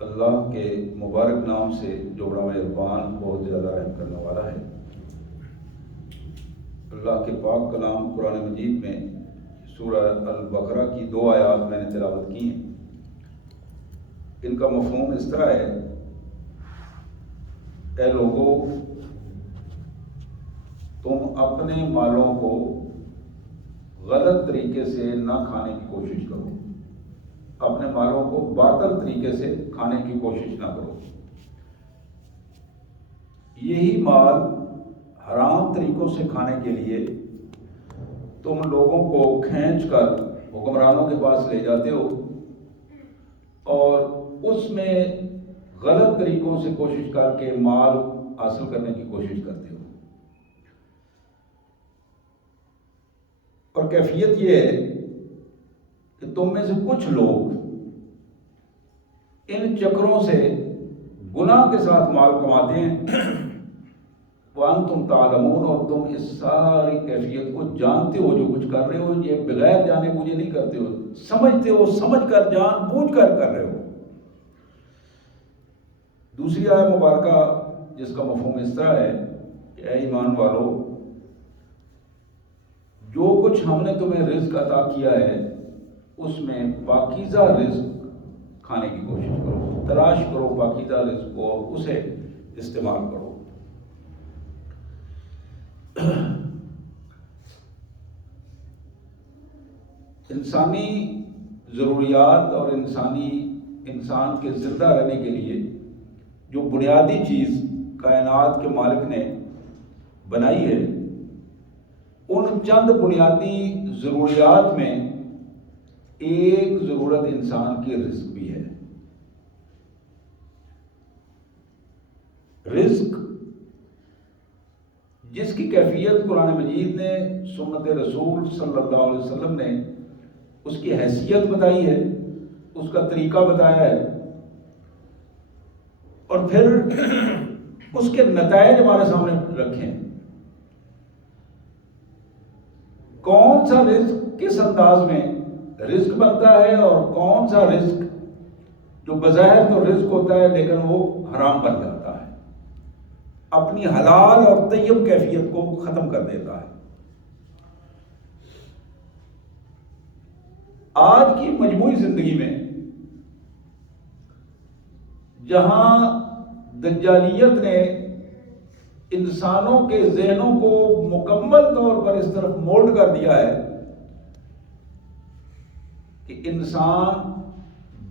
اللہ کے مبارک نام سے جو بڑا مہربان بہت زیادہ رحم کرنے والا ہے۔ اللہ کے پاک کلام قرآن مجید میں سورہ البقرہ کی 2 آیات میں نے تلاوت کی ہیں۔ ان کا مفہوم اس طرح ہے: اے لوگو، تم اپنے مالوں کو غلط طریقے سے نہ کھانے کی کوشش کرو، اپنے مالوں کو باطل طریقے سے کھانے کی کوشش نہ کرو۔ یہی مال حرام طریقوں سے کھانے کے لیے تم لوگوں کو کھینچ کر حکمرانوں کے پاس لے جاتے ہو اور اس میں غلط طریقوں سے کوشش کر کے مال حاصل کرنے کی کوشش کرتے ہو۔ اور کیفیت یہ ہے کہ تم میں سے کچھ لوگ ان چکروں سے گناہ کے ساتھ مال کماتے ہیں، وانتم تعلمون، اور تم اس ساری کیفیت کو جانتے ہو۔ جو کچھ کر رہے ہو یہ بغیر جانے بوجھے نہیں کرتے ہو، سمجھتے ہو، سمجھ کر جان بوجھ کر رہے ہو۔ دوسری آیت مبارکہ جس کا مفہوم اس طرح ہے کہ اے ایمان والو، جو کچھ ہم نے تمہیں رزق عطا کیا ہے اس میں پاکیزہ رزق کھانے کی کوشش کرو، تلاش کرو پاکیزہ رزق کو اور اسے استعمال کرو۔ انسانی ضروریات اور انسان کے زندہ رہنے کے لیے جو بنیادی چیز کائنات کے مالک نے بنائی ہے، ان چند بنیادی ضروریات میں ایک ضرورت انسان کی رزق بھی ہے۔ رزق جس کی کیفیت قرآن مجید نے، سنت رسول صلی اللہ علیہ وسلم نے اس کی حیثیت بتائی ہے، اس کا طریقہ بتایا ہے، اور پھر اس کے نتائج ہمارے سامنے رکھیں۔ کون سا رزق کس انداز میں رزق بنتا ہے اور کون سا رزق جو بظاہر تو رزق ہوتا ہے لیکن وہ حرام بن جاتا ہے، اپنی حلال اور طیب کیفیت کو ختم کر دیتا ہے۔ آج کی مجموعی زندگی میں جہاں دجالیت نے انسانوں کے ذہنوں کو مکمل طور پر اس طرف مولڈ کر دیا ہے کہ انسان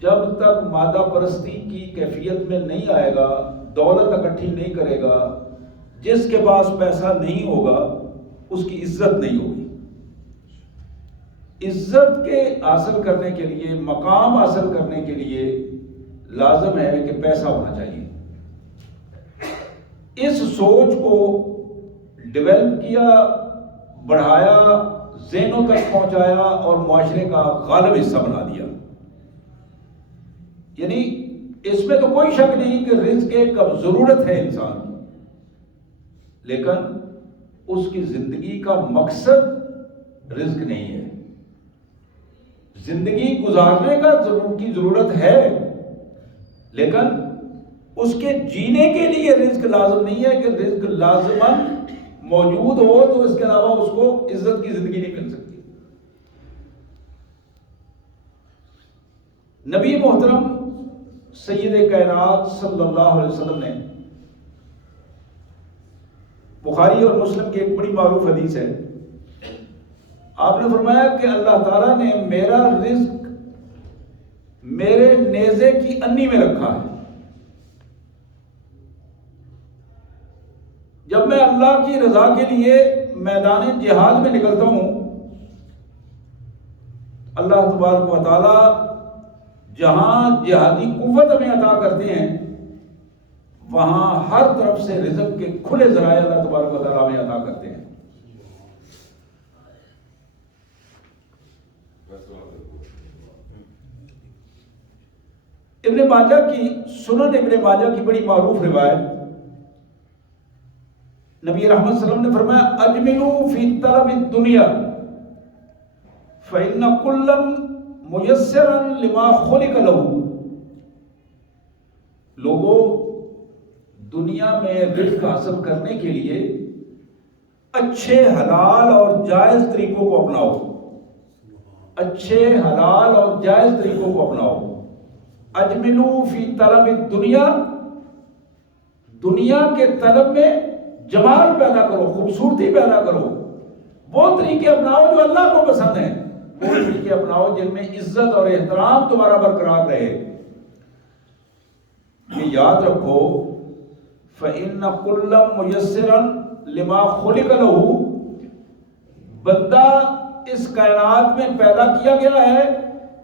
جب تک مادہ پرستی کی کیفیت میں نہیں آئے گا، دولت اکٹھی نہیں کرے گا، جس کے پاس پیسہ نہیں ہوگا اس کی عزت نہیں ہوگی۔ عزت کے حاصل کرنے کے لیے، مقام حاصل کرنے کے لیے لازم ہے کہ پیسہ ہونا چاہیے۔ اس سوچ کو ڈیولپ کیا، بڑھایا، ذہنوں تک پہنچایا اور معاشرے کا غالب حصہ بنا دیا۔ یعنی اس میں تو کوئی شک نہیں کہ رزق ایک ضرورت ہے انسان کی، لیکن اس کی زندگی کا مقصد رزق نہیں ہے۔ زندگی گزارنے کی ضرورت ہے، لیکن اس کے جینے کے لیے رزق لازم نہیں ہے کہ رزق لازماً موجود ہو تو اس کے علاوہ اس کو عزت کی زندگی نہیں مل سکتی۔ نبی محترم سید کائنات صلی اللہ علیہ وسلم نے، بخاری اور مسلم کی ایک بڑی معروف حدیث ہے، آپ نے فرمایا کہ اللہ تعالیٰ نے میرا رزق میرے نیزے کی انی میں رکھا ہے۔ جب میں اللہ کی رضا کے لیے میدان جہاد میں نکلتا ہوں، اللہ تبارک و تعالیٰ جہاں جہادی قوت ہمیں عطا کرتے ہیں وہاں ہر طرف سے رزق کے کھلے ذرائع اللہ تبارک و تعالیٰ ہمیں عطا کرتے ہیں۔ ابن ماجہ کی، سنن ابن ماجہ کی بڑی معروف روایت، نبی رحمت صلی اللہ علیہ وسلم نے فرمایا اجملوا فی طلب الدنیا فإن کلا میسرا لما خلق له، لوگوں دنیا میں رزق حاصل کرنے کے لیے اچھے حلال اور جائز طریقوں کو اپناؤ، اچھے حلال اور جائز طریقوں کو اپناؤ۔ اجملوا فی طلب الدنیا، دنیا کے طلب میں جمال پیدا کرو، خوبصورتی پیدا کرو، وہ طریقے اپناؤ جو اللہ کو پسند ہیں، وہ طریقے اپناؤ جن میں عزت اور احترام تمہارا برقرار رہے۔ یہ یاد رکھو فَإِنَّ كُلًّا مُيَسِّرًا لِمَا خُلِقَ لَهُ، بندہ اس کائنات میں پیدا کیا گیا ہے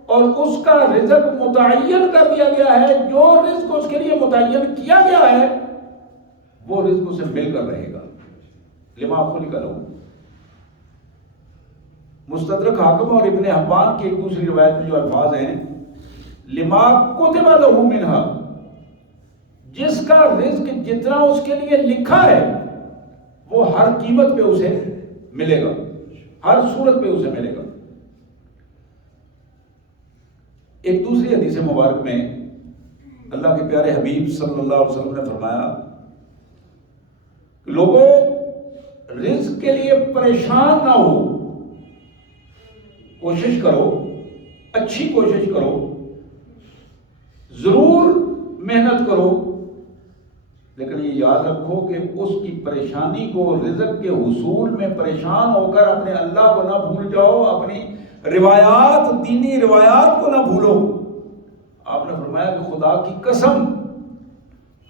اور اس کا رزق متعین کر دیا گیا ہے، جو رزق اس کے لیے متعین کیا گیا ہے وہ رزق اسے مل کر رہے گا۔ لما خلق لہ، مستدرک حاکم اور ابن حبان کی ایک دوسری روایت میں جو الفاظ ہیں لما کتب لہ منہا، جس کا رزق جتنا اس کے لیے لکھا ہے وہ ہر قیمت پہ اسے ملے گا، ہر صورت پہ اسے ملے گا۔ ایک دوسری حدیث مبارک میں اللہ کے پیارے حبیب صلی اللہ علیہ وسلم نے فرمایا کہ لوگوں رزق کے لیے پریشان نہ ہو، کوشش کرو، اچھی کوشش کرو، ضرور محنت کرو، لیکن یہ یاد رکھو کہ اس کی پریشانی کو رزق کے حصول میں پریشان ہو کر اپنے اللہ کو نہ بھول جاؤ، اپنی روایات، دینی روایات کو نہ بھولو۔ آپ نے فرمایا کہ خدا کی قسم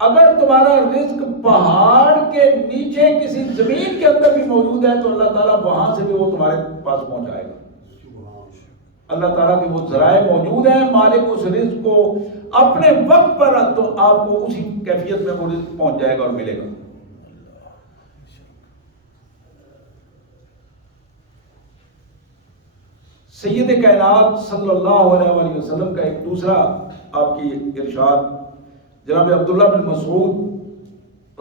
اگر تمہارا رزق پہاڑ کے نیچے کسی زمین کے اندر بھی موجود ہے تو اللہ تعالیٰ وہاں سے بھی وہ تمہارے پاس پہنچائے گا۔ اللہ تعالیٰ کے وہ ذرائع موجود ہیں، مالک اس رزق کو اپنے وقت پر تو آپ کو اسی کیفیت میں وہ رزق پہنچ جائے گا اور ملے گا۔ سید کائنات صلی اللہ علیہ وآلہ وسلم کا ایک دوسرا آپ کی ارشاد جناب عبداللہ بن مسعود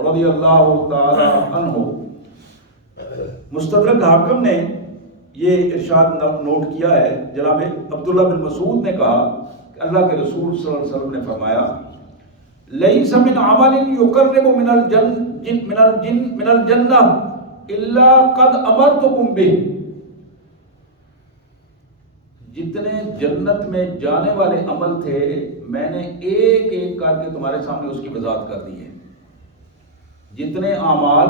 رضی اللہ تعالی عنہ، مستدرک حاکم نے یہ ارشاد نوٹ کیا ہے، جناب عبداللہ بن مسعود نے کہا کہ اللہ کے رسول صلی اللہ علیہ وسلم نے فرمایا لیس من عمل یقرب من الجنہ الا قد امرتکم بہ، جتنے جنت میں جانے والے عمل تھے میں نے ایک ایک کر کے تمہارے سامنے اس کی وضاحت کر دی ہے۔ جتنے اعمال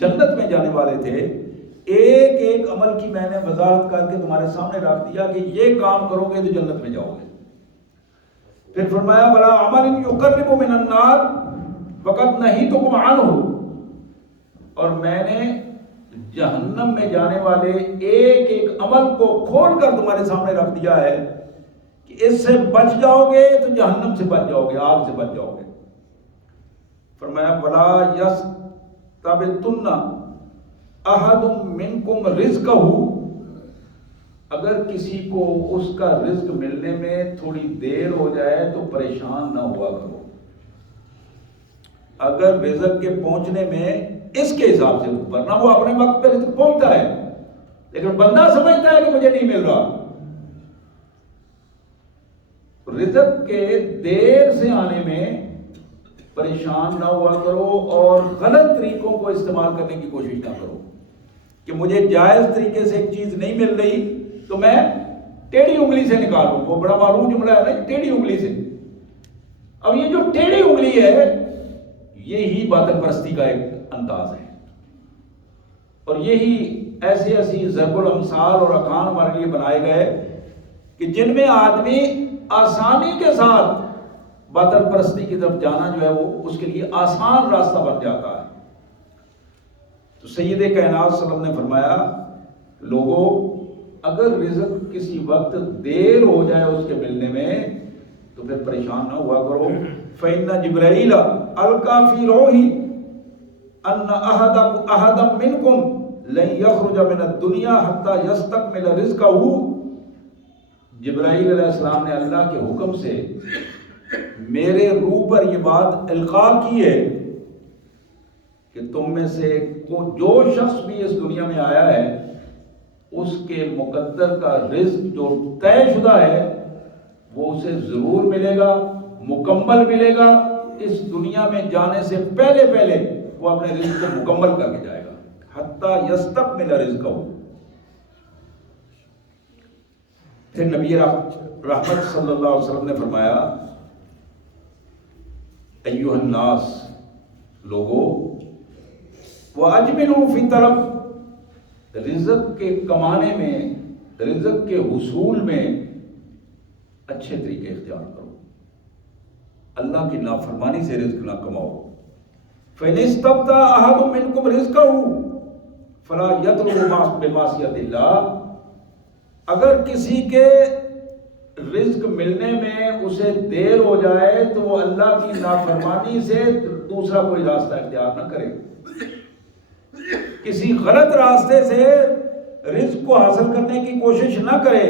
جنت میں جانے والے تھے ایک ایک عمل کی میں نے وضاحت کر کے تمہارے سامنے رکھ دیا کہ یہ کام کرو گے تو جنت میں جاؤ گے۔ پھر فرمایا ولا عمل یقرب من النار فقد نہیتکم عنہ، اور میں نے جہنم میں جانے والے ایک ایک عمل کو کھول کر تمہارے سامنے رکھ دیا ہے کہ اس سے بچ جاؤ گے تو جہنم سے بچ جاؤ گے، آگ سے بچ جاؤ گے۔ فرمایا ولا یستبطن احد منکم رزقہ، اگر کسی کو اس کا رزق ملنے میں تھوڑی دیر ہو جائے تو پریشان نہ ہوا کرو۔ اگر رزق کے پہنچنے میں اس کے حساب سے، ورنہ وہ اپنے وقت پہ رزق پہنچتا ہے، لیکن بندہ سمجھتا ہے کہ مجھے نہیں مل رہا۔ رزق کے دیر سے آنے میں پریشان نہ ہوا کرو اور غلط طریقوں کو استعمال کرنے کی کوشش نہ کرو کہ مجھے جائز طریقے سے ایک چیز نہیں مل رہی تو میں ٹیڑھی انگلی سے نکالوں۔ وہ بڑا معروف جملہ ہے نا، ٹیڑھی انگلی سے۔ اب یہ جو ٹیڑھی انگلی ہے یہی باطل پرستی کا ایک انداز ہے، اور یہی ایسے ایسی ضرب الامثال اور اقان ہمارے لیے بنائے گئے کہ جن میں آدمی آسانی کے ساتھ باطل پرستی کی طرف جانا جو ہے وہ اس کے لیے آسان راستہ بن جاتا ہے۔ تو سید کائنات صلی اللہ علیہ وسلم نے فرمایا لوگوں اگر رزق کسی وقت دیر ہو جائے اس کے ملنے میں تو پھر پریشان نہ ہوا کرو۔ فَإِنَّ جِبْرَائِيلَ أَلْقَى فِي رُوحِهِ أَنَّ أَحَدًا مِّنكُمْ لَن يَخْرُجَ مِنَ الدُّنْيَا حَتَّى يَسْتَكْمِلَ رِزْقَهُ، جبرائیل علیہ السلام نے اللہ کے حکم سے میرے روح پر یہ بات القاء کی ہے کہ تم میں سے جو شخص بھی اس دنیا میں آیا ہے اس کے مقدر کا رزق جو طے شدہ ہے وہ اسے ضرور ملے گا، مکمل ملے گا، اس دنیا میں جانے سے پہلے پہلے وہ اپنے رزق کو مکمل کر کے جائے گا، حتیٰ یستکمل رزقہ۔ پھر نبی رحمت صلی اللہ علیہ وسلم نے فرمایا، ایھا الناس، لوگو، وَأَجْمِلُوا فِي طَلَب، رزق کے کمانے میں، رزق کے حصول میں اچھے طریقے اختیار کرو، اللہ کی نافرمانی سے رزق نہ کماؤ۔ فَإِنِ اسْتَبْطَأَ أَحَدٌ مِّنكُمْ رِزْقَهُ فَلَا يَطْلُبْ بِمَعْصِيَةِ اللَّهِ، اگر کسی کے رزق ملنے میں اسے دیر ہو جائے تو وہ اللہ کی نافرمانی سے دوسرا کوئی راستہ اختیار نہ کرے، کسی غلط راستے سے رزق کو حاصل کرنے کی کوشش نہ کرے۔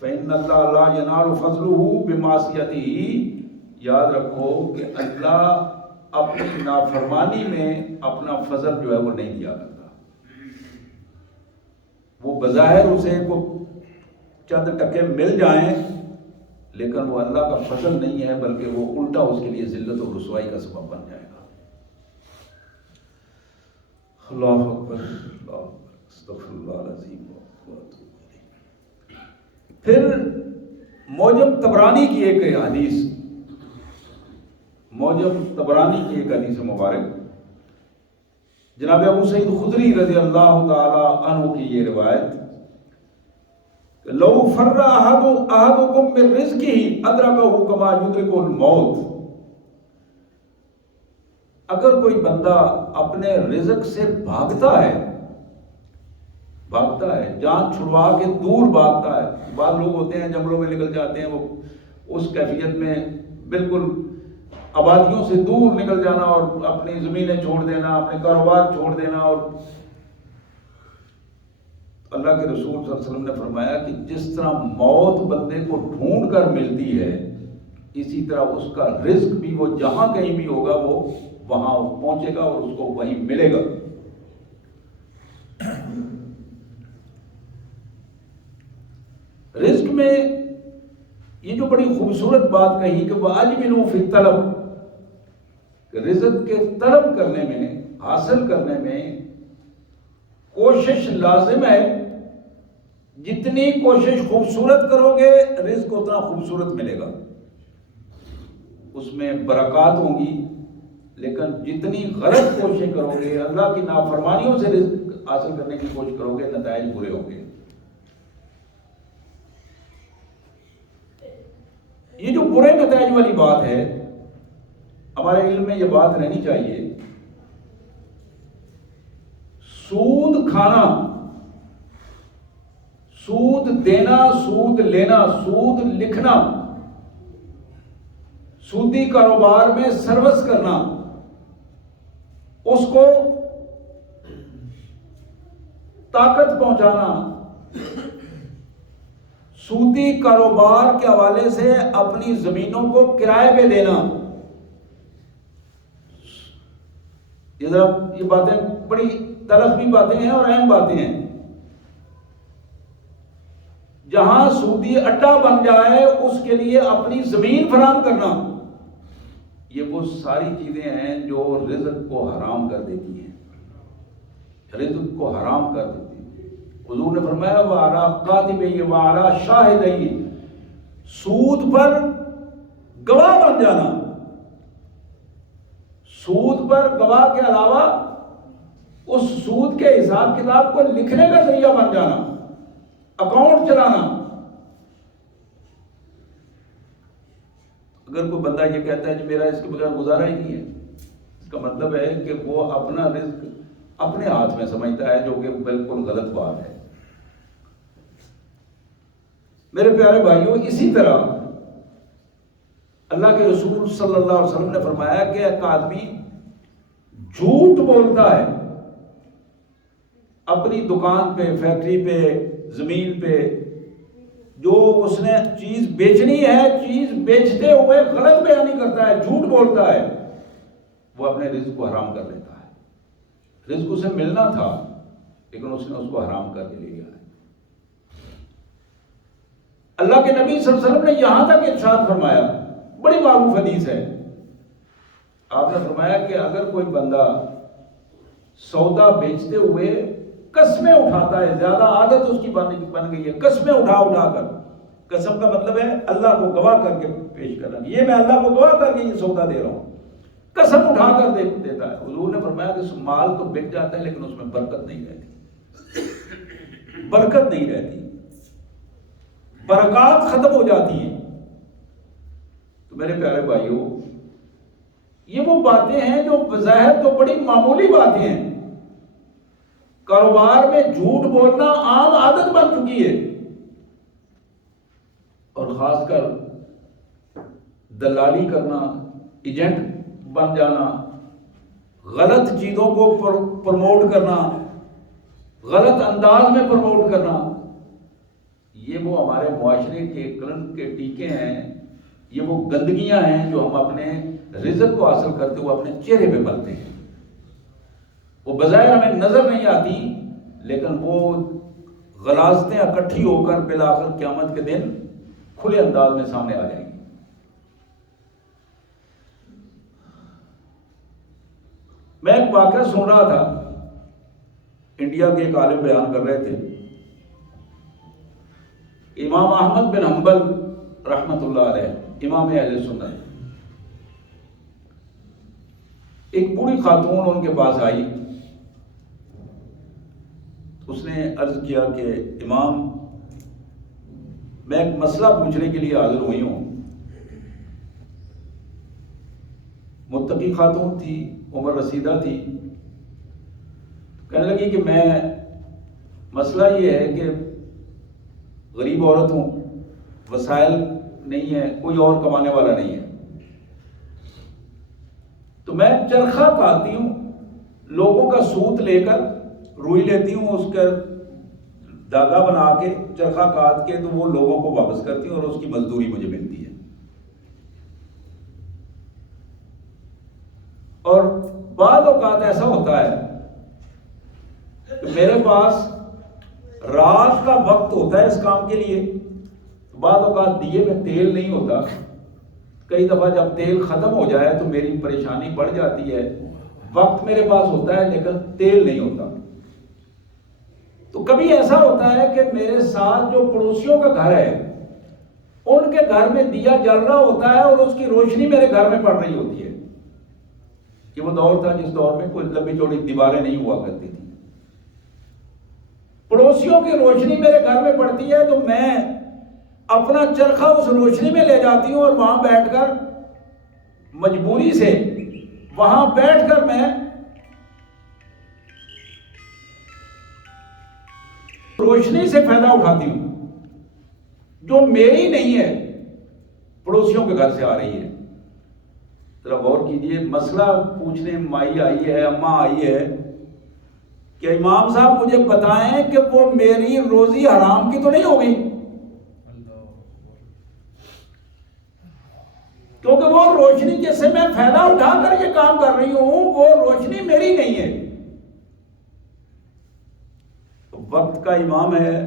فَإِنَّ اللَّهَ لَا يَنَالُ فَضْلُهُ بِمَعْصِيَتِهِ، یاد رکھو کہ اللہ اپنی نافرمانی میں اپنا فضل جو ہے وہ نہیں دیا کرتا۔ وہ بظاہر اسے کو چند ٹکے مل جائیں لیکن وہ اللہ کا فضل نہیں ہے، بلکہ وہ الٹا اس کے لیے ذلت اور رسوائی کا سبب بن جائے گا۔ اللہ اکبر، اللہ اکبر، استغفر اللہ العظیم واتوب الیہ۔ پھر معجم طبرانی کی ایک حدیث، معجم طبرانی کی ایک حدیث مبارک، جناب ابو سعید خدری رضی اللہ تعالی عنہ کی یہ روایت، لو فر احدکم من رزقہ ادرکہ کما یدرک الموت، اگر کوئی بندہ اپنے رزق سے بھاگتا ہے، جان چھڑوا کے دور بھاگتا ہے، بعض لوگ ہوتے ہیں جنگلوں میں نکل جاتے ہیں، وہ اس کیفیت میں بالکل آبادیوں سے دور نکل جانا اور اپنی زمینیں چھوڑ دینا، اپنے کاروبار چھوڑ دینا، اور اللہ کے رسول صلی اللہ علیہ وسلم نے فرمایا کہ جس طرح موت بندے کو ڈھونڈ کر ملتی ہے، اسی طرح اس کا رزق بھی وہ جہاں کہیں بھی ہوگا وہ وہاں پہنچے گا اور اس کو وہیں ملے گا۔ رزق میں یہ جو بڑی خوبصورت بات کہی کہ وَأَجْمِلُوا فِي الطَّلَبِ، رزق کے طلب کرنے میں، حاصل کرنے میں کوشش لازم ہے۔ جتنی کوشش خوبصورت کرو گے رزق اتنا خوبصورت ملے گا، اس میں برکات ہوں گی، لیکن جتنی غلط کوشش کرو گے، اللہ کی نافرمانیوں سے رزق حاصل کرنے کی کوشش کرو گے، نتائج برے ہوں گے۔ یہ جو برے نتائج والی بات ہے، ہمارے علم میں یہ بات رہنی چاہیے، سود کھانا، سود دینا، سود لینا، سود لکھنا، سودی کاروبار میں سروس کرنا، اس کو طاقت پہنچانا، سودی کاروبار کے حوالے سے اپنی زمینوں کو کرائے پہ دینا، یہ باتیں بڑی تلخ بھی باتیں ہیں اور اہم باتیں ہیں۔ جہاں سودی اڈا بن جائے اس کے لیے اپنی زمین فراہم کرنا، یہ وہ ساری چیزیں ہیں جو رزق کو حرام کر دیتی ہیں، رزق کو حرام کر دیتی ہیں۔ حضور نے فرمایا وَعَلَىٰ قَاتِبِهِ وَعَلَىٰ شَاهِدَيْهِ، سود پر گواہ بن جانا، سود پر گواہ کے علاوہ اس سود کے حساب کتاب کو لکھنے کا ذریعہ بن جانا، اکاؤنٹ چلانا۔ اگر کوئی بندہ یہ کہتا ہے کہ میرا اس کے بغیر گزارا ہی نہیں ہے، اس کا مطلب ہے کہ وہ اپنا رزق اپنے ہاتھ میں سمجھتا ہے، جو کہ بالکل غلط بات ہے۔ میرے پیارے بھائیوں، اسی طرح اللہ کے رسول صلی اللہ علیہ وسلم نے فرمایا کہ ایک آدمی جھوٹ بولتا ہے اپنی دکان پہ، فیکٹری پہ، زمین پہ، جو اس نے چیز بیچنی ہے، چیز بیچتے ہوئے غلط بیانی کرتا ہے، جھوٹ بولتا ہے، وہ اپنے رزق کو حرام کر لیتا ہے۔ رزق اسے ملنا تھا لیکن اس نے اس کو حرام کر کے لے لیا ہے۔ اللہ کے نبی صلی اللہ علیہ وسلم نے یہاں تک ارشاد فرمایا، بڑی معروف حدیث ہے، آپ نے فرمایا کہ اگر کوئی بندہ سودا بیچتے ہوئے قسمیں اٹھاتا ہے، زیادہ عادت اس کی بن گئی ہے، قسمیں اٹھا اٹھا کر، قسم کا مطلب ہے اللہ کو گواہ کر کے پیش کرنا، یہ میں اللہ کو گواہ کر کے یہ سودا دے رہا ہوں، قسم اٹھا کر دیتا ہے، حضور نے فرمایا کہ مال تو بک جاتا ہے لیکن اس میں برکت نہیں رہتی، برکت نہیں رہتی، برکات ختم ہو جاتی ہیں۔ تو میرے پیارے بھائیوں، یہ وہ باتیں ہیں جو بظاہر تو بڑی معمولی باتیں ہیں، کاروبار میں جھوٹ بولنا عام عادت بن چکی ہے، اور خاص کر دلالی کرنا، ایجنٹ بن جانا، غلط چیزوں کو پروموٹ کرنا، غلط انداز میں پروموٹ کرنا، یہ وہ ہمارے معاشرے کے کلنک کے ٹیکے ہیں، یہ وہ گندگیاں ہیں جو ہم اپنے رزق کو حاصل کرتے ہوئے اپنے چہرے پہ ملتے ہیں۔ وہ بظاہر ہمیں نظر نہیں آتی لیکن وہ غلاظتیں اکٹھی ہو کر بالآخر قیامت کے دن کھلے انداز میں سامنے آ جائیں گی۔ میں ایک واقعہ سن رہا تھا، انڈیا کے ایک عالم بیان کر رہے تھے، امام احمد بن حنبل رحمت اللہ علیہ، امام اہل سنت، ایک بوڑھی خاتون ان کے پاس آئی، اس نے عرض کیا کہ امام، میں ایک مسئلہ پوچھنے کے لیے حاضر ہوئی ہوں۔ متقی خاتون تھی، عمر رسیدہ تھی، کہنے لگی کہ میں، مسئلہ یہ ہے کہ غریب عورت ہوں، وسائل نہیں ہے، کوئی اور کمانے والا نہیں ہے، تو میں چرخہ کاٹتی ہوں، لوگوں کا سوت لے کر روئی لیتی ہوں، اس کا دھاگا بنا کے چرخہ کاٹ کے تو وہ لوگوں کو واپس کرتی ہوں اور اس کی مزدوری مجھے ملتی ہے۔ اور بعض اوقات ایسا ہوتا ہے کہ میرے پاس رات کا وقت ہوتا ہے اس کام کے لیے، بعض اوقات دیے میں تیل نہیں ہوتا، کئی دفعہ جب تیل ختم ہو جائے تو میری پریشانی بڑھ جاتی ہے، وقت میرے پاس ہوتا ہے لیکن تیل نہیں ہوتا۔ تو کبھی ایسا ہوتا ہے کہ میرے ساتھ جو پڑوسیوں کا گھر ہے ان کے گھر میں دیا جل رہا ہوتا ہے اور اس کی روشنی میرے گھر میں پڑ رہی ہوتی ہے۔ یہ وہ دور تھا جس دور میں کوئی لمبی چوڑی دیواریں نہیں ہوا کرتی تھی، پڑوسیوں کی روشنی میرے گھر میں پڑتی ہے تو میں اپنا چرخہ اس روشنی میں لے جاتی ہوں اور وہاں بیٹھ کر، مجبوری سے وہاں بیٹھ کر میں روشنی سے فائدہ اٹھاتی ہوں جو میری نہیں ہے، پڑوسیوں کے گھر سے آ رہی ہے۔ ذرا غور کیجیے، مسئلہ پوچھنے مائی آئی ہے، اماں آئی ہے کہ امام صاحب مجھے بتائیں کہ وہ میری روزی حرام کی تو نہیں ہوگی، کیونکہ وہ روشنی جس سے میں فائدہ اٹھا کر یہ کام کر رہی ہوں وہ روشنی میری نہیں ہے۔ وقت کا امام ہے،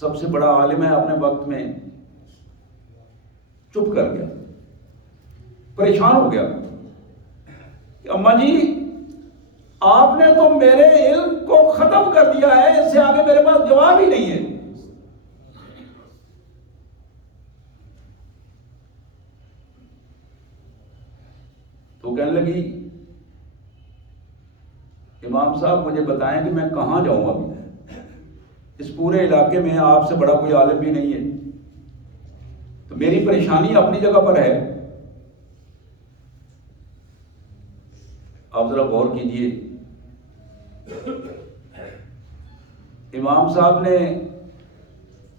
سب سے بڑا عالم ہے، اپنے وقت میں چپ کر گیا، پریشان ہو گیا کہ اماں جی آپ نے تو میرے علم کو ختم کر دیا ہے، اس سے آگے میرے پاس جواب ہی نہیں ہے۔ تو کہنے لگی امام صاحب مجھے بتائیں کہ میں کہاں جاؤں ابھی، اس پورے علاقے میں آپ سے بڑا کوئی عالم بھی نہیں ہے، تو میری پریشانی اپنی جگہ پر ہے۔ آپ ذرا غور کیجئے، امام صاحب نے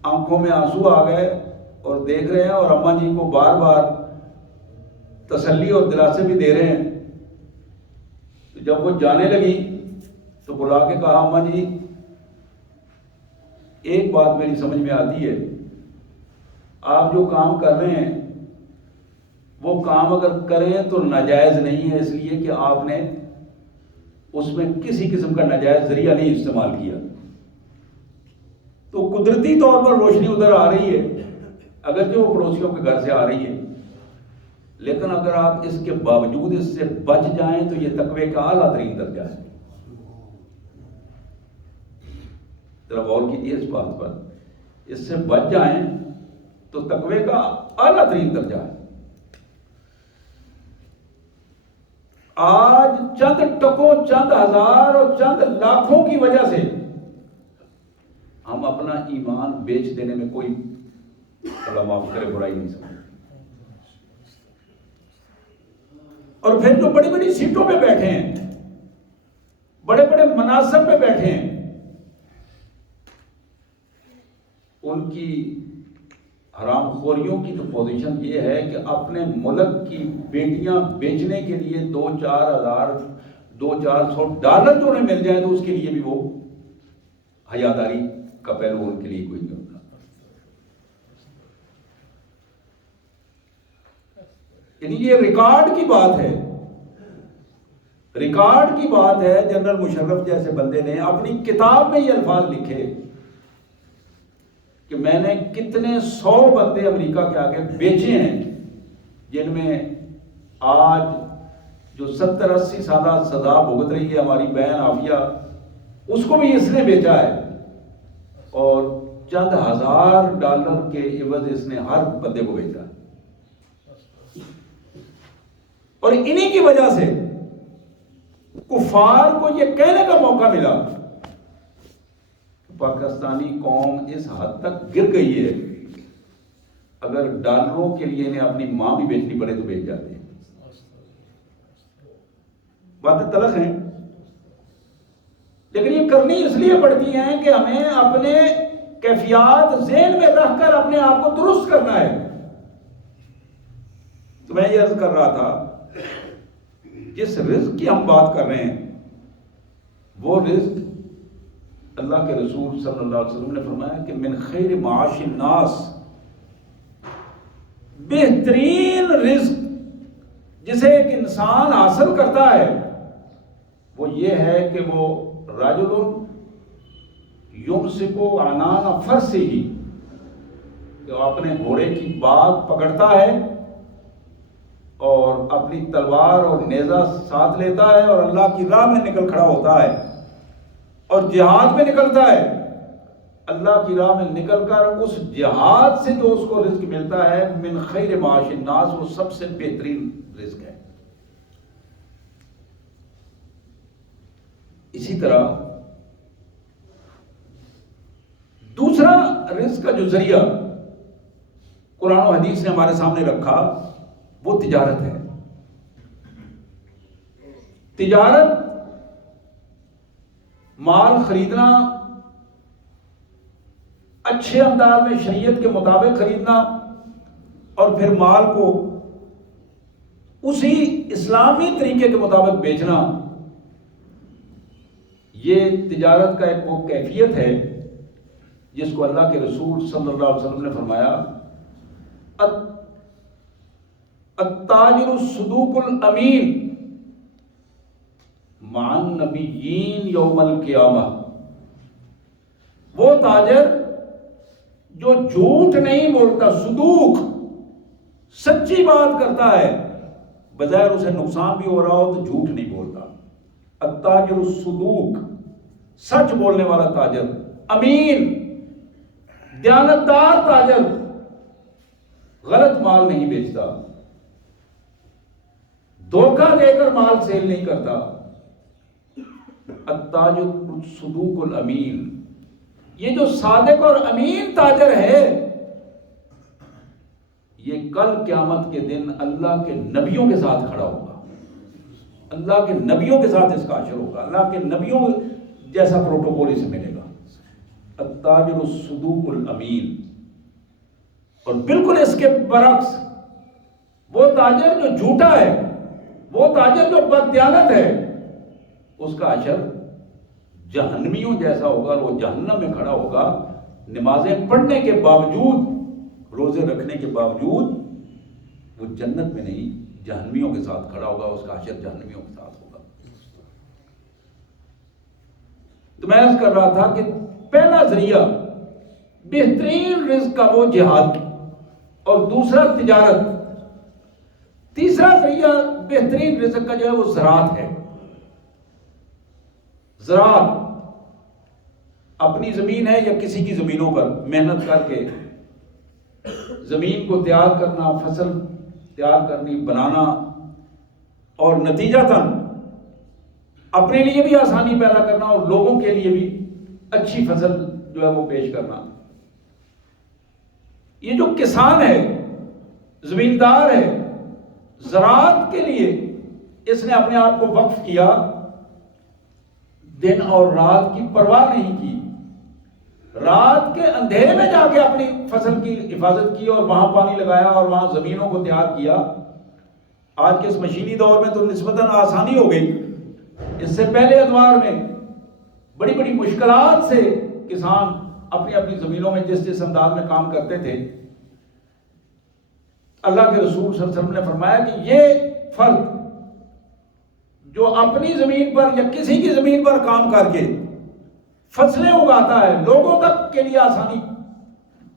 آنکھوں میں آنسو آ گئے اور دیکھ رہے ہیں اور اماں جی کو بار بار تسلی اور دلاسے بھی دے رہے ہیں۔ تو جب وہ جانے لگی تو بلا کے کہا اماں جی ایک بات میری سمجھ میں آتی ہے، آپ جو کام کر رہے ہیں وہ کام اگر کریں تو ناجائز نہیں ہے، اس لیے کہ آپ نے اس میں کسی قسم کا ناجائز ذریعہ نہیں استعمال کیا، تو قدرتی طور پر روشنی ادھر آ رہی ہے، اگرچہ وہ پڑوسیوں کے گھر سے آ رہی ہے۔ لیکن اگر آپ اس کے باوجود اس سے بچ جائیں تو یہ تقوی کا اعلیٰ ترین درجہ ہے. ذرا غور کیجیے اس بات پر، اس سے بچ جائیں تو تقوی کا اعلیٰ ترین درجہ ہے. آج چند ٹکوں، چند ہزار اور چند لاکھوں کی وجہ سے ہم اپنا ایمان بیچ دینے میں کوئی اللہ معاف کرے برائی نہیں سمجھتے. اور پھر جو بڑی بڑی سیٹوں پہ بیٹھے ہیں، بڑے بڑے مناصب پہ بیٹھے ہیں، ان کی حرام خوریوں کی تو پوزیشن یہ ہے کہ اپنے ملک کی بیٹیاں بیچنے کے لیے 2-4 سو ڈالر جو انہیں مل جائے تو اس کے لیے بھی وہ حیاداری کا پہلو ان کے لیے کوئی نہیں ہوتا. یعنی یہ ریکارڈ کی بات ہے، ریکارڈ کی بات ہے. جنرل مشرف جیسے بندے نے اپنی کتاب میں یہ الفاظ لکھے کہ میں نے کتنے 100 بندے امریکہ کے آگے بیچے ہیں، جن میں آج جو 70-80 سالہ سزا بھگت رہی ہے ہماری بہن عافیہ، اس کو بھی اس نے بیچا ہے، اور چند ہزار ڈالر کے عوض اس نے ہر بندے کو بیچا. اور انہی کی وجہ سے کفار کو یہ کہنے کا موقع ملا پاکستانی قوم اس حد تک گر گئی ہے، اگر ڈالروں کے لیے انہیں اپنی ماں بھی بیچنی پڑے تو بیچ جاتے ہیں. باتیں تلخ ہیں، لیکن یہ کرنی اس لیے پڑتی ہیں کہ ہمیں اپنے کیفیات ذہن میں رکھ کر اپنے آپ کو درست کرنا ہے. تو میں یہ عرض کر رہا تھا، جس رزق کی ہم بات کر رہے ہیں وہ رزق اللہ کے رسول صلی اللہ علیہ وسلم نے فرمایا کہ من خیر معاش الناس، بہترین رزق جسے ایک انسان حاصل کرتا ہے وہ یہ ہے کہ وہ رجل یمسک عنان فرسہ، کہ وہ اپنے گھوڑے کی بات پکڑتا ہے اور اپنی تلوار اور نیزہ ساتھ لیتا ہے اور اللہ کی راہ میں نکل کھڑا ہوتا ہے اور جہاد میں نکلتا ہے. اللہ کی راہ میں نکل کر اس جہاد سے جو اس کو رزق ملتا ہے من خیر معاش الناس، وہ سب سے بہترین رزق ہے. اسی طرح دوسرا رزق کا جو ذریعہ قرآن و حدیث نے ہمارے سامنے رکھا وہ تجارت ہے. تجارت، مال خریدنا، اچھے انداز میں شریعت کے مطابق خریدنا اور پھر مال کو اسی اسلامی طریقے کے مطابق بیچنا، یہ تجارت کا ایک وہ کیفیت ہے جس کو اللہ کے رسول صلی اللہ علیہ وسلم نے فرمایا التاجر الصدوق الامین مع النبیین یوم القیامہ. وہ تاجر جو جھوٹ نہیں بولتا، صدوق، سچی بات کرتا ہے، بظاہر اسے نقصان بھی ہو رہا ہو تو جھوٹ نہیں بولتا. التاجر الصدوق، سچ بولنے والا تاجر. امین، دیانتدار تاجر، غلط مال نہیں بیچتا، دھوکہ دے کر مال سیل نہیں کرتا. التاجر الصدوق الامین، یہ جو صادق اور امین تاجر ہے یہ کل قیامت کے دن اللہ کے نبیوں کے ساتھ کھڑا ہوگا. اللہ کے نبیوں کے ساتھ اس کا حشر ہوگا، اللہ کے نبیوں جیسا پروٹوکول اسے ملے گا. التاجر الصدوق الامین. اور بالکل اس کے برعکس وہ تاجر جو جھوٹا ہے، وہ تاجر جو بددیانت ہے، اس کا حشر جہنمیوں جیسا ہوگا. وہ جہنم میں کھڑا ہوگا، نمازیں پڑھنے کے باوجود، روزے رکھنے کے باوجود وہ جنت میں نہیں جہنمیوں کے ساتھ کھڑا ہوگا. اس کا حشر جہنمیوں کے ساتھ ہوگا. تو میں عرض کر رہا تھا کہ پہلا ذریعہ بہترین رزق کا وہ جہاد اور دوسرا تجارت. تیسرا ذریعہ بہترین رزق کا جو ہے وہ زراعت ہے. زراعت اپنی زمین ہے یا کسی کی زمینوں پر محنت کر کے زمین کو تیار کرنا، فصل تیار کرنی، بنانا، اور نتیجتاً اپنے لیے بھی آسانی پیدا کرنا اور لوگوں کے لیے بھی اچھی فصل جو ہے وہ پیش کرنا. یہ جو کسان ہے، زمیندار ہے، زراعت کے لیے اس نے اپنے آپ کو وقف کیا، دن اور رات کی پرواہ نہیں کی، رات کے اندھیرے میں جا کے اپنی فصل کی حفاظت کی اور وہاں پانی لگایا اور وہاں زمینوں کو تیار کیا. آج کے اس مشینی دور میں تو نسبتاً آسانی ہو گئی. اس سے پہلے ادوار میں بڑی بڑی مشکلات سے کسان اپنی اپنی زمینوں میں جس انداز میں کام کرتے تھے. اللہ کے رسول صلی اللہ علیہ وسلم نے فرمایا کہ یہ فرد جو اپنی زمین پر یا کسی کی زمین پر کام کر کے فصلیں اگاتا ہے، لوگوں تک کے لیے آسانی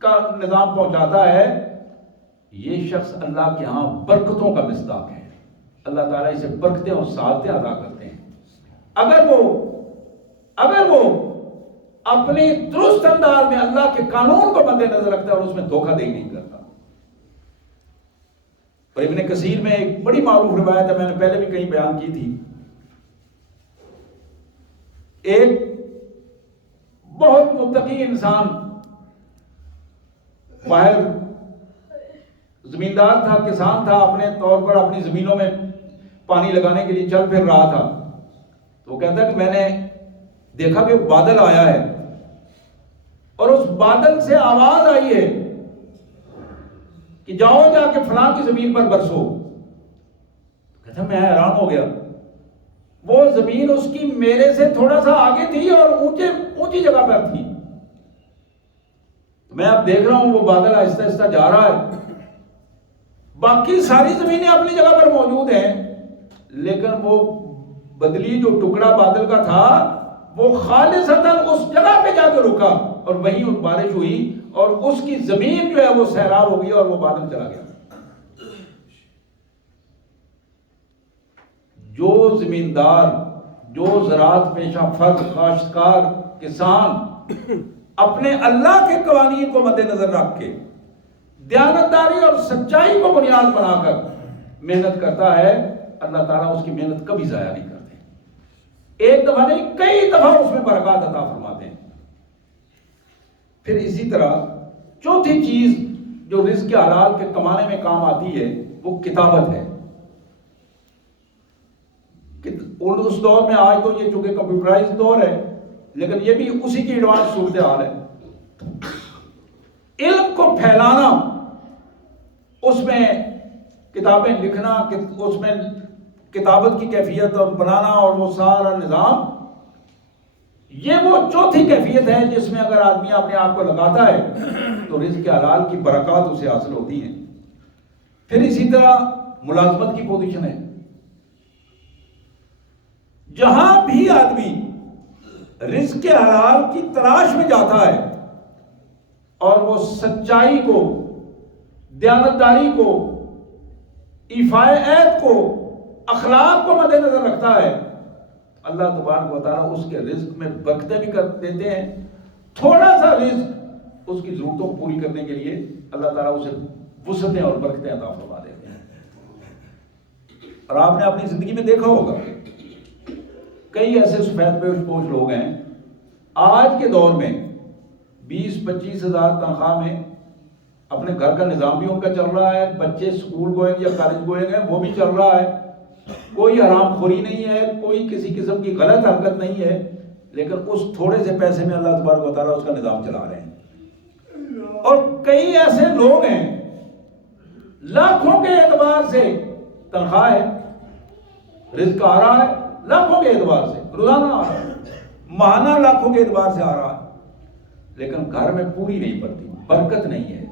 کا نظام پہنچاتا ہے، یہ شخص اللہ کے ہاں برکتوں کا مصداق ہے. اللہ تعالیٰ اسے برکتیں اور سعادتیں عطا کرتے ہیں اگر وہ اپنی درست انداز میں اللہ کے قانون کو مد نظر رکھتا ہے اور اس میں دھوکہ دہی نہیں کرتا. اور ابن کثیر میں ایک بڑی معروف روایت ہے، میں نے پہلے بھی کہیں بیان کی تھی. ایک بہت متقی انسان باہر زمیندار تھا، کسان تھا، اپنے طور پر اپنی زمینوں میں پانی لگانے کے لیے چل پھر رہا تھا. تو وہ کہتا ہے کہ میں نے دیکھا کہ بادل آیا ہے اور اس بادل سے آواز آئی ہے کہ جاؤ جا کے فلاں کی زمین پر برسو. کہتا میں حیران ہو گیا، وہ زمین اس کی میرے سے تھوڑا سا آگے تھی اور اونچی جگہ پر تھی. میں اب دیکھ رہا ہوں وہ بادل آہستہ آہستہ جا رہا ہے، باقی ساری زمینیں اپنی جگہ پر موجود ہیں، لیکن وہ بدلی جو ٹکڑا بادل کا تھا وہ خالصتاً اس جگہ پہ جا کے رکا اور وہیں بارش ہوئی اور اس کی زمین جو ہے وہ سیراب ہو گئی اور وہ بادل چلا گیا. جو زمیندار، جو زراعت پیشہ فرد، کاشتکار، کسان اپنے اللہ کے قوانین کو مد نظر رکھ کے دیانتداری اور سچائی کو بنیاد بنا کر محنت کرتا ہے، اللہ تعالیٰ اس کی محنت کبھی ضائع نہیں کرتے. ایک دفعہ نہیں، کئی دفعہ اس میں برکات عطا فرماتے ہیں. پھر اسی طرح چوتھی چیز جو رزق حلال کے کمانے میں کام آتی ہے وہ کتابت ہے. اس دور میں، آج تو یہ چونکہ کمپیوٹرائز دور ہے لیکن یہ بھی اسی کی ایڈوانس صورتحال ہے. علم کو پھیلانا، اس میں کتابیں لکھنا، اس میں کتابت کی کیفیت اور بنانا اور وہ سارا نظام، یہ وہ چوتھی کیفیت ہے جس میں اگر آدمی اپنے آپ کو لگاتا ہے تو رزق حلال کی برکات اسے حاصل ہوتی ہیں. پھر اسی طرح ملازمت کی پوزیشن ہے. جہاں بھی آدمی رزق حلال کی تلاش میں جاتا ہے اور وہ سچائی کو، دیانتداری کو، ایفاء عہد کو، اخلاق کو مد نظر رکھتا ہے، اللہ تبارک و تعالیٰ اس کے رزق میں برکتیں بھی کر دیتے ہیں. تھوڑا سا رزق اس کی ضرورتوں کو پوری کرنے کے لیے اللہ تعالیٰ اسے وسعتیں اور برکتیں عطا فرما دیتے ہیں. اور آپ نے اپنی زندگی میں دیکھا ہوگا کئی ایسے سفید پوش لوگ ہیں آج کے دور میں 20-25 ہزار تنخواہ میں اپنے گھر کا نظام بھی ان کا چل رہا ہے، بچے اسکول گوئنگ یا کالج گوئنگ ہیں وہ بھی چل رہا ہے، کوئی حرام خوری نہیں ہے، کوئی کسی قسم کی غلط حرکت نہیں ہے، لیکن اس تھوڑے سے پیسے میں اللہ تبارک و تعالیٰ اس کا نظام چلا رہے ہیں. اور کئی ایسے لوگ ہیں لاکھوں کے اعتبار سے تنخواہ ہے، رزق آ رہا ہے لاکھوں کے اعتبار سے، روزانہ آ رہا ہے، ماہانہ لاکھوں کے اعتبار سے آ رہا ہے، لیکن گھر میں پوری نہیں پڑتی، برکت نہیں ہے.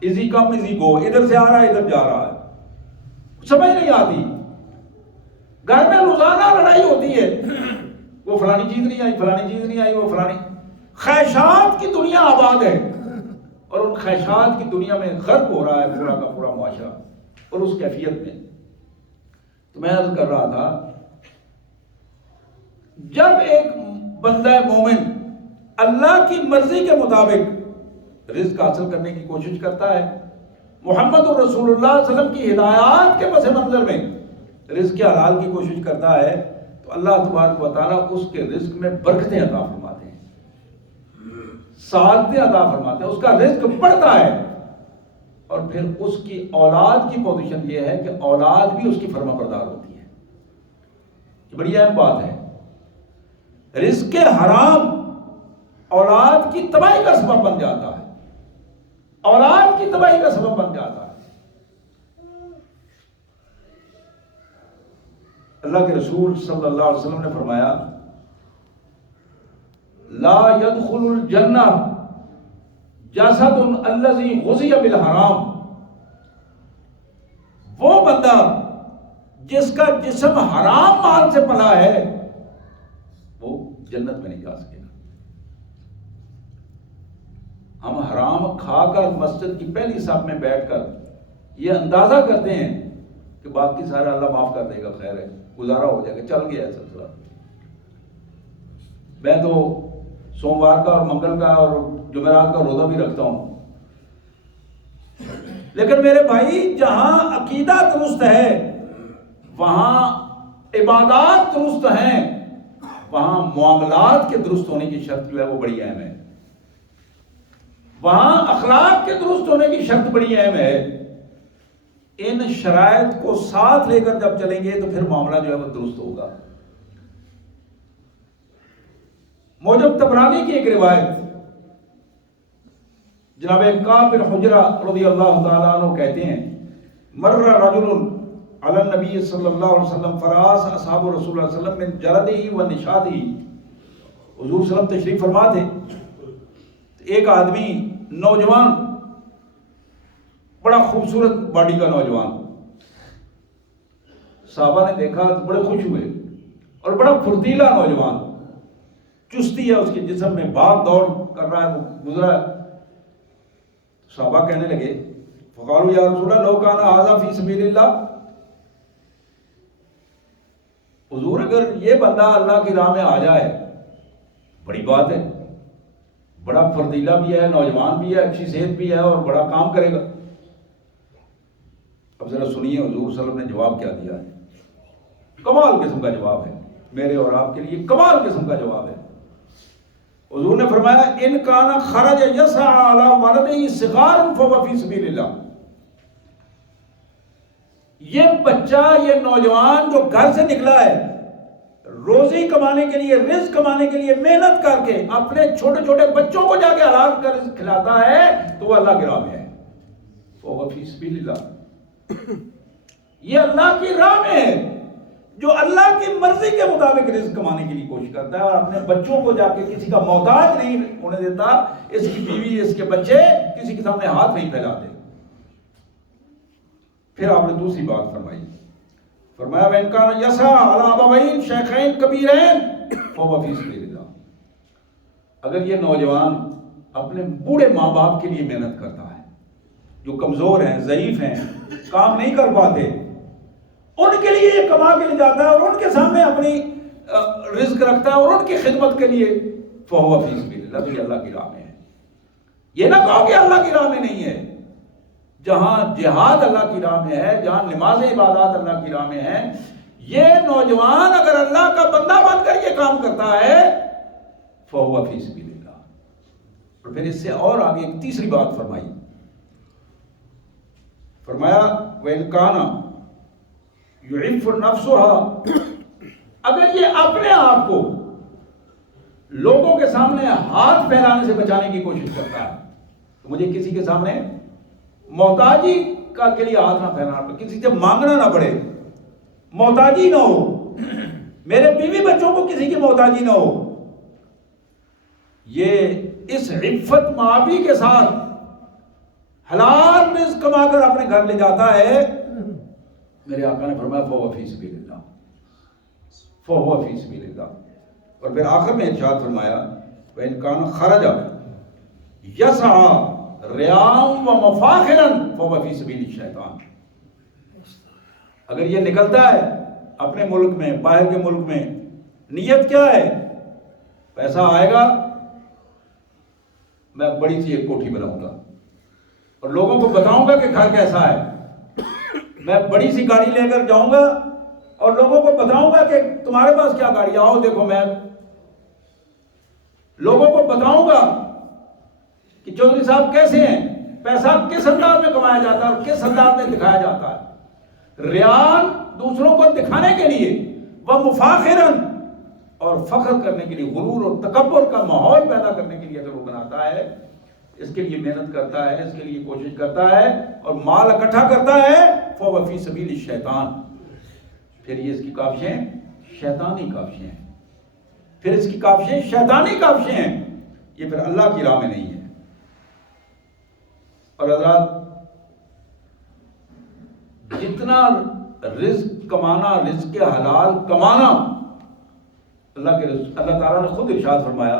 ایزی کم ایزی گو، ادھر سے آ رہا ہے ادھر جا رہا ہے، سمجھ نہیں آتی. گھر میں روزانہ لڑائی ہوتی ہے، وہ فلانی چیز نہیں آئی، فلانی چیز نہیں آئی، وہ فلانی. خواہشات کی دنیا آباد ہے اور ان خواہشات کی دنیا میں غرق ہو رہا ہے پورا کا پورا معاشرہ. اور اس کیفیت میں. تو میں عرض کر رہا تھا جب ایک بندہ مومن اللہ کی مرضی کے مطابق رزق حاصل کرنے کی کوشش کرتا ہے، محمد الرسول اللہ صلی اللہ علیہ وسلم کی ہدایات کے پس منظر میں رزق کے حلال کی کوشش کرتا ہے، تو اللہ تبارک و تعالیٰ اس کے رزق میں برکتیں عطا فرماتے ہیں، سعادتیں عطا فرماتے ہیں، اس کا رزق بڑھتا ہے. اور پھر اس کی اولاد کی پوزیشن یہ ہے کہ اولاد بھی اس کی فرما بردار ہوتی ہے. یہ بڑی اہم بات ہے. رزق حرام اولاد کی تباہی کا سبب بن جاتا ہے، اولاد کی تباہی کا سبب بن جاتا ہے. اللہ کے رسول صلی اللہ علیہ وسلم نے فرمایا لا يدخل الجنہ جسد الذی غذی بالحرام. وہ بندہ جس کا جسم حرام مال سے پلا ہے وہ جنت میں نہیں جا سکے گا. ہم حرام کھا کر مسجد کی پہلی صف میں بیٹھ کر یہ اندازہ کرتے ہیں کہ باقی سارا اللہ معاف کر دے گا، خیر ہے، گزارا ہو جائے گا، چل گیا ہے سلسلہ. میں تو سوموار کا اور منگل کا اور جمعرات کا روزہ بھی رکھتا ہوں، لیکن میرے بھائی جہاں عقیدہ درست ہے، وہاں عبادات درست ہیں، وہاں معاملات کے درست ہونے کی شرط جو ہے وہ بڑی اہم ہے. وہاں اخلاق کے درست ہونے کی شرط بڑی اہم ہے. ان شرائط کو ساتھ لے کر جب چلیں گے تو پھر معاملہ جو ہے وہ درست ہوگا. موجب طبرانی کی ایک روایت، جناب کعب بن حجرہ رضی اللہ تعالیٰ عنہ کہتے ہیں مر رجل علی النبی صلی اللہ علیہ وسلم فراس اصحاب رسول اللہ صلی اللہ علیہ وسلم من جلدہ و نشاطہ. حضور صلی اللہ علیہ وسلم تشریف فرما تھے، ایک آدمی نوجوان، بڑا خوبصورت باڈی کا نوجوان، صحابہ نے دیکھا تو بڑے خوش ہوئے، اور بڑا پھرتیلا نوجوان، چستی ہے اس کے جسم میں، بھاگ دوڑ کر رہا ہے، وہ گزرا ہے. صحابہ کہنے لگے فقالوا یا رسول اللہ لو کان ھذا فی سبیل اللہ. حضور اگر یہ بندہ اللہ کی راہ میں آ جائے بڑی بات ہے، بڑا پھرتیلا بھی ہے، نوجوان بھی ہے، اچھی صحت بھی ہے، اور بڑا کام کرے گا. اب ذرا سنیے حضور صلی اللہ علیہ وسلم نے جواب کیا دیا ہے. کمال قسم کا جواب ہے، میرے اور آپ کے لیے کمال قسم کا جواب ہے. حضور نے فرمایا ان کان خرج یسعى علی ولدہ صغار فهو فی سبیل اللہ. یہ بچہ، یہ نوجوان جو گھر سے نکلا ہے روزی کمانے کے لیے، رزق کمانے کے لیے محنت کر کے اپنے چھوٹے چھوٹے بچوں کو جا کے حلال کا رزق کھلاتا ہے تو وہ اللہ کی راہ میں ہے. فهو فی سبیل اللہ، یہ اللہ کی راہ میں ہے. جو اللہ کی مرضی کے مطابق رزق کمانے کے لیے کوشش کرتا ہے اور اپنے بچوں کو جا کے کسی کا محتاج نہیں ہونے دیتا، اس کی بیوی، اس کے بچے کسی کے سامنے ہاتھ نہیں پھیلاتے. پھر آپ نے دوسری بات فرمائی، فرمایا وَإِنْ كَانَ يَسْعَىٰ عَلَىٰ أَبَوَيْنِ شَيْخَيْنِ كَبِيرَيْنِ فَهُوَ فِي سَبِيلِ اللَّهِ. اگر یہ نوجوان اپنے بوڑھے ماں باپ کے لیے محنت کرتا ہے، جو کمزور ہیں، ضعیف ہیں، کام نہیں کر پاتے، ان کے لیے یہ کما کے لے جاتا ہے اور ان کے سامنے اپنی رزق رکھتا ہے اور ان کی خدمت کے لیے فَهُوَ فِي سَبِيلِ اللَّهِ، تو یہ اللہ کی راہ میں ہے. یہ نہ کہو کہ اللہ کی راہ میں نہیں ہے. جہاں جہاد اللہ کی راہ میں ہے، جہاں نماز عبادات اللہ کی راہ میں ہے، یہ نوجوان اگر اللہ کا بندہ بن کر یہ کام کرتا ہے فَهُوَ فِي سَبِيلِ اللَّهِ. اور پھر اس سے اور آگے ایک تیسری بات فرمائی، فرمایا وَإِنْ كَانَ يُعِفُّ نَفْسُهَا، اگر یہ اپنے آپ کو لوگوں کے سامنے ہاتھ پھیلانے سے بچانے کی کوشش کرتا ہے، تو مجھے کسی کے سامنے محتاجی کا کے لیے ہاتھ نہ پھیلانا پڑے، کسی سے مانگنا نہ پڑے، محتاجی نہ ہو، میرے بیوی بچوں کو کسی کی محتاجی نہ ہو. یہ اس عفت مآبی کے ساتھ حلال رزق کما کر اپنے گھر لے جاتا ہے. میرے آقا نے فرمایا فَهُوَ فِي سَبِيلِ اللَّهِ، فَهُوَ فِي سَبِيلِ اللَّهِ. اور پھر آخر میں ارشاد فرمایا وَإِنْ كَانَ خَرَجَ يَسْعَىٰ رِيَاءً وَمَفَاخِرًا فَهُوَ فِي سَبِيلِ الشَّيْطَانِ. اگر یہ نکلتا ہے اپنے ملک میں باہر کے ملک میں، نیت کیا ہے؟ پیسہ آئے گا میں بڑی سی ایک کوٹھی بناؤں گا اور لوگوں کو بتاؤں گا کہ گھر کیسا ہے، میں بڑی سی گاڑی لے کر جاؤں گا اور لوگوں کو بتاؤں گا کہ تمہارے پاس کیا گاڑی، آؤ دیکھو، میں لوگوں کو بتاؤں گا کہ چودھری صاحب کیسے ہیں، پیسہ کس انداز میں کمایا جاتا ہے اور کس انداز میں دکھایا جاتا ہے۔ ریال دوسروں کو دکھانے کے لیے، وہ مفاخرن، اور فخر کرنے کے لیے، غرور اور تکبر کا ماحول پیدا کرنے کے لیے اگر وہ بناتا ہے، اس کے لیے محنت کرتا ہے، اس کے لیے کوشش کرتا ہے اور مال اکٹھا کرتا ہے، فَهُوَ فِي سَبِيلِ الشَّيْطَانِ، پھر یہ اس کی کاوشیں شیطانی کاوشیں ہیں، پھر اس کی کاوشیں شیطانی کاوشیں ہیں، یہ پھر اللہ کی راہ میں نہیں ہے۔ اور حضرات، جتنا رزق کمانا، رزق کے حلال کمانا، اللہ تعالیٰ نے خود ارشاد فرمایا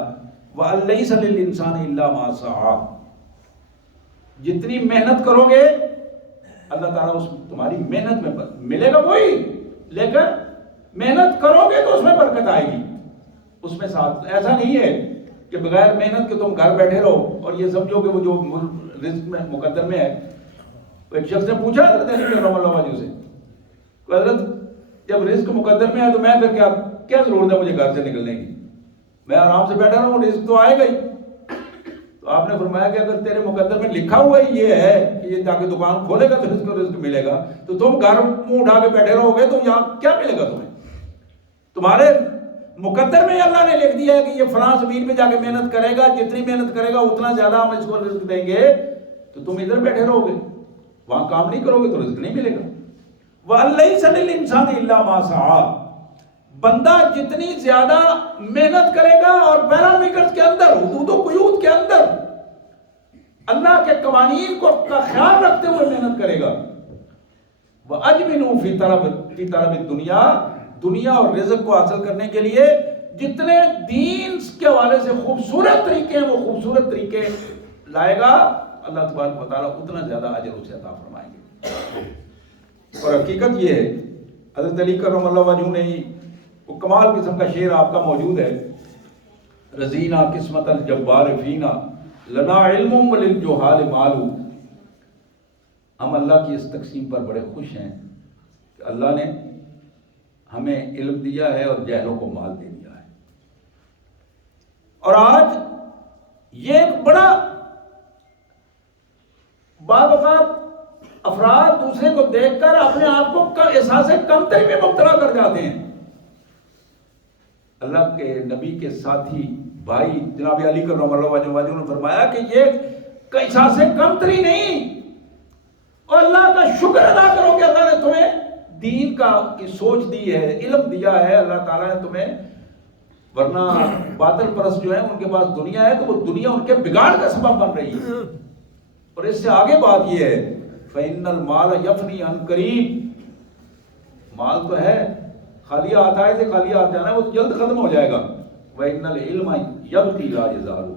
وَأَن لَيْسَ لِلْإِنسَانِ إِلَّا مَا سَعَىٰ، جتنی محنت کرو گے اللہ تعالیٰ اس تمہاری محنت میں ملے گا وہی، لیکن محنت کرو گے تو اس میں برکت آئے گی، اس میں ساتھ ایسا نہیں ہے کہ بغیر محنت کے تم گھر بیٹھے رہو اور یہ سمجھو کہ وہ جو رزق میں مقدر میں ہے۔ ایک شخص نے پوچھا حضرت علی رضی اللہ عنہ سے کہ حضرت جب رزق مقدر میں ہے تو میں پھر کیا ضرورت ہے مجھے گھر سے نکلنے کی، میں آرام سے بیٹھا رہوں، رزق تو آئے گا ہی۔ تو آپ نے فرمایا کہ اگر تیرے مقدر میں لکھا ہوا ہی یہ ہے کہ یہ جا کے دکان کھولے گا تو رزق ملے گا، تو تم گھر منہ اٹھا کے بیٹھے رہو گے تو یہاں کیا ملے گا تمہیں؟ تمہارے مقدر میں اللہ نے لکھ دیا ہے کہ یہ فلاں زمین پہ جا کے محنت کرے گا، جتنی محنت کرے گا اتنا زیادہ ہم اس کو رزق دیں گے، تو تم ادھر بیٹھے رہو گے، وہاں کام نہیں کرو گے تو رزق نہیں ملے گا۔ وَأَن لَيْسَ لِلْإِنسَانِ إِلَّا مَا سَعَىٰ، بندہ جتنی زیادہ محنت کرے گا اور پیرامیٹرز کے اندر، حدود و قیود کے اندر اللہ کے قوانین کو کا خیال رکھتے ہوئے محنت کرے گا، وَأَجْمِلُوا فِي طَلَبِ الدُّنْيَا، دنیا اور رزق کو حاصل کرنے کے لیے جتنے دین کے حوالے سے خوبصورت طریقے ہیں وہ خوبصورت طریقے لائے گا، اللہ تبارک و تعالیٰ اتنا زیادہ اجر اسے عطا فرمائیں گے۔ اور حقیقت یہ ہے، حضرت علی کرم اللہ وجہہ نے وہ کمال قسم کا شعر آپ کا موجود ہے، رضینا قسمت الجبار فینا لنا علم وللجہال مال، ہم اللہ کی اس تقسیم پر بڑے خوش ہیں کہ اللہ نے ہمیں علم دیا ہے اور جاہلوں کو مال دے دیا ہے۔ اور آج یہ ایک بڑا بعض اوقات افراد دوسرے کو دیکھ کر اپنے آپ کو احساس کمتری میں مبتلا کر جاتے ہیں۔ اللہ کے نبی کے ساتھی بھائی جناب علی کرم اللہ وجہ نے فرمایا کہ یہ احساس کمتری نہیں، اور اللہ کا شکر ادا کرو کہ اللہ نے تمہیں دین کی سوچ دی ہے، علم دیا ہے اللہ تعالیٰ نے تمہیں، ورنہ باطل پرست جو ہیں ان کے پاس دنیا ہے تو وہ دنیا ان کے بگاڑ کا سبب بن رہی ہے۔ اور اس سے آگے بات یہ ہے فَإِنَّ الْمَالَ يَفْنِي عَنْ قَرِيبٍ، مال تو ہے، خالی ہاتھ آئے تھے خالی ہاتھ جانا ہے، وہ جلد ختم ہو جائے گا۔ وَإِنَّ الْعِلْمَ يَبْقِي لَا يَزَالُ،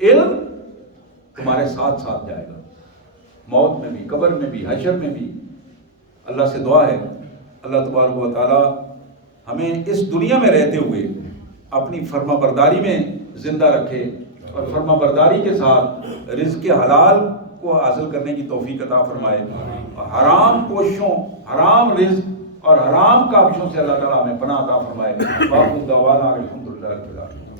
علم تمہارے ساتھ ساتھ جائے گا، موت میں بھی، قبر میں بھی، حشر میں بھی۔ اللہ سے دعا ہے اللہ تبارک و تعالی ہمیں اس دنیا میں رہتے ہوئے اپنی فرما برداری میں زندہ رکھے اور فرما برداری کے ساتھ رزق حلال کو حاصل کرنے کی توفیق عطا فرمائے، اور حرام کوششوں، حرام رزق اور حرام کاوشوں سے اللہ تعالیٰ ہمیں پناہ عطا فرمائے۔ باقی دعوانا الحمدللہ رب العالمین۔